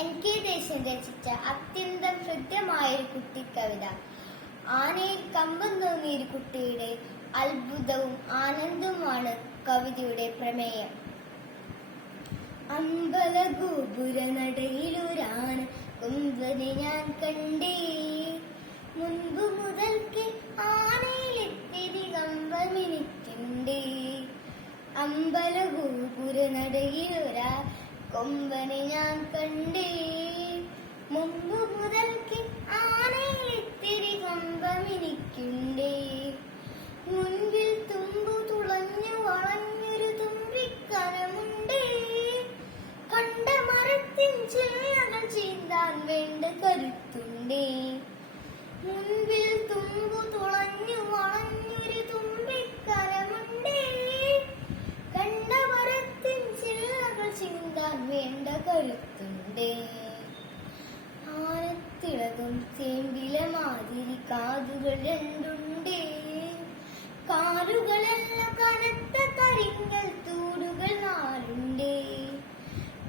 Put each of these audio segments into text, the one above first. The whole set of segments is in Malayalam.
NK ദേശൻ രചിച്ച അത്യന്തം ഹൃദ്യമായൊരു കുട്ടിക്കവിത. ആനയിൽ കമ്പം തോന്നിയൊരു കുട്ടിയുടെ അത്ഭുതവും ആനന്ദവുമാണ് കവിതയുടെ പ്രമേയം. അമ്പലഗോപുര നടയിലൊരാന കൊമ്പനെ ഞാൻ കണ്ടേ, മുൻപ് മുതൽക്ക് ആനയിലെത്തിരി കമ്പമെനിക്കുണ്ടേ. അമ്പലഗോപുര നടയിലൊരാ കൊമ്പനെ ഞാൻ കണ്ടേ, മുമ്പ് മുതൽക്ക് ആനയിലെത്തിരി കമ്പമെനിക്കുണ്ടേ. മുൻപിൽ തുമ്പു തുളഞ്ഞു വളഞ്ഞൊരു തുമ്പിക്കരമുണ്ടേ, കണ്ട മരത്തിൻ ചില്ലകൾ ചീന്താൻ വേണ്ട കരുത്തുണ്ടേ. മുൻപിൽ തുമ്പു തുളഞ്ഞു വളഞ്ഞൊരു തുമ്പിക്കരമുണ്ടേ, കണ്ട മരത്തിൻ ചില്ലകൾ ചീന്താൻ വേണ്ട കരുത്തുണ്ടേ. ആനത്തിളകും ചേമ്പില മാതിരി കാതുകൾ രണ്ടുണ്ടേ, കാലുകളല്ല കനത്ത കരിങ്കൽ തൂടുകൾ നാലുണ്ടേ.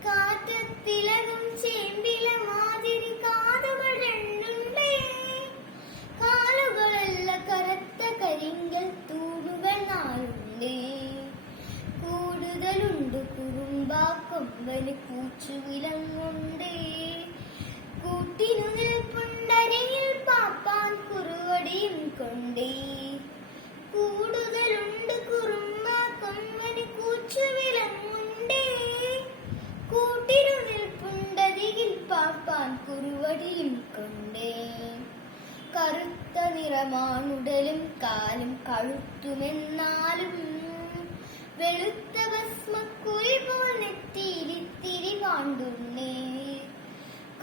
കാറ്റത്തിളകും ചേമ്പില മാതിരി കാതുകൾ രണ്ടുണ്ടേ, കാലുകളല്ല കനത്ത കരിങ്കൽ തൂടുകൾ നാലുണ്ടേ. കൂടുതലുണ്ട് കുറുമ്പാ കൊമ്പന് പൂച്ചുവിലങ്ങുണ്ടേ, കൂട്ടിനു നിൽപ്പുണ്ടരയിൽ പാപ്പാൻ കുറുവടിയും കൊണ്ടേ. കൂടുതലുണ്ട് കുറുമ്പാ കൊമ്പന് കൂച്ചുവിലങ്ങുണ്ടേ, കൂട്ടിനു നിൽപ്പുണ്ടരികിൽ പാപ്പാൻ കുറുവടിയും കൊണ്ടേ. കറുത്ത നിറമാണുടലും കാലും കഴുത്തുമെന്നാലും, വെളുത്ത ഭസ്മക്കുരി പോൽ നെറ്റിയിലിത്തിരി പാണ്ടുണ്ടേ.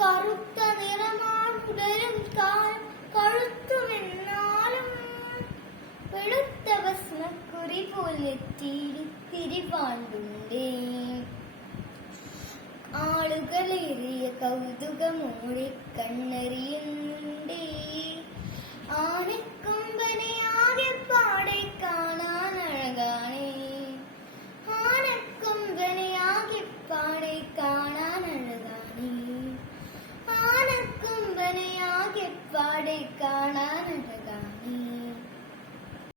കറുത്ത നിറമാണുടലും കാലും കഴുത്തുമെന്നാലും, വെളുത്ത ഭസ്മക്കുരി പോൽ നെറ്റിയിലിത്തിരി പാണ്ടുണ്ടേ. ആളുകളേറിയ കൗതുകമോടെ കണ്ണെറിയുന്നുണ്ടേ, ആനക്കാ